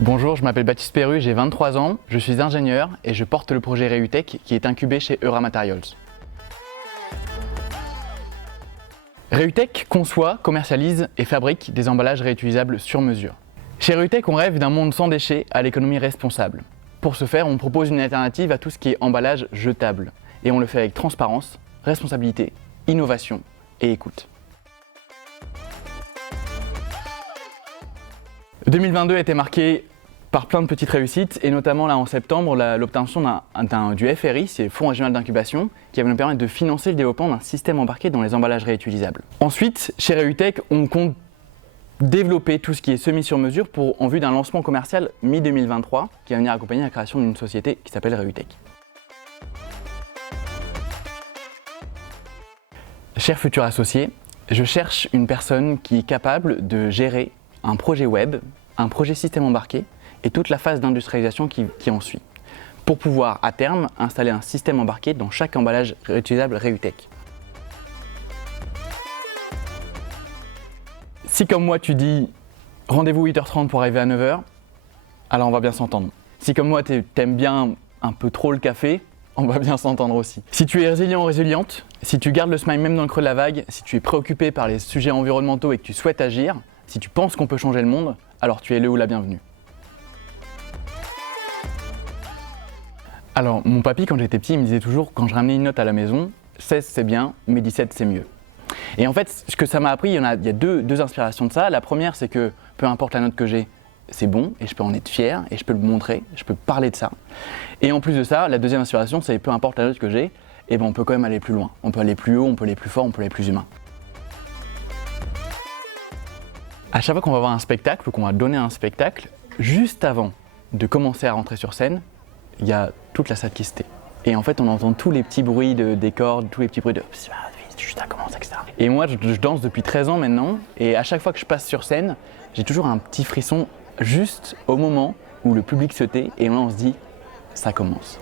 Bonjour, je m'appelle Baptiste Perru, j'ai 23 ans, je suis ingénieur et je porte le projet Reutech qui est incubé chez Eura Materials. Reutech conçoit, commercialise et fabrique des emballages réutilisables sur mesure. Chez Reutech, on rêve d'un monde sans déchets à l'économie responsable. Pour ce faire, on propose une alternative à tout ce qui est emballage jetable. Et on le fait avec transparence, responsabilité, innovation et écoute. 2022 a été marqué par plein de petites réussites et notamment là en septembre l'obtention du FRI, c'est le Fonds régional d'incubation, qui va nous permettre de financer le développement d'un système embarqué dans les emballages réutilisables. Ensuite, chez Reutech, on compte développer tout ce qui est semi-sur-mesure en vue d'un lancement commercial mi-2023 qui va venir accompagner la création d'une société qui s'appelle Reutech. Cher futur associé, je cherche une personne qui est capable de gérer un projet web, un projet système embarqué et toute la phase d'industrialisation qui en suit, pour pouvoir à terme installer un système embarqué dans chaque emballage réutilisable Reutech. Si comme moi tu dis rendez-vous 8h30 pour arriver à 9h, alors on va bien s'entendre. Si comme moi t'aimes bien un peu trop le café, on va bien s'entendre aussi. Si tu es résilient ou résiliente, si tu gardes le smile même dans le creux de la vague, si tu es préoccupé par les sujets environnementaux et que tu souhaites agir, si tu penses qu'on peut changer le monde, alors tu es le ou la bienvenue. Alors mon papy quand j'étais petit il me disait toujours quand je ramenais une note à la maison, 16 c'est bien mais 17 c'est mieux. Et en fait ce que ça m'a appris, il y a deux inspirations de ça. La première c'est que peu importe la note que j'ai, c'est bon et je peux en être fier et je peux le montrer, je peux parler de ça. Et en plus de ça, la deuxième inspiration c'est peu importe la note que j'ai, et ben on peut quand même aller plus loin. On peut aller plus haut, on peut aller plus fort, on peut aller plus humain. À chaque fois qu'on va voir un spectacle ou qu'on va donner un spectacle, juste avant de commencer à rentrer sur scène, il y a toute la salle qui se tait. Et en fait, on entend tous les petits bruits de décor, tous les petits bruits de juste à commencer, etc. Et moi, je danse depuis 13 ans maintenant, et à chaque fois que je passe sur scène, j'ai toujours un petit frisson juste au moment où le public se tait, et là on se dit, ça commence.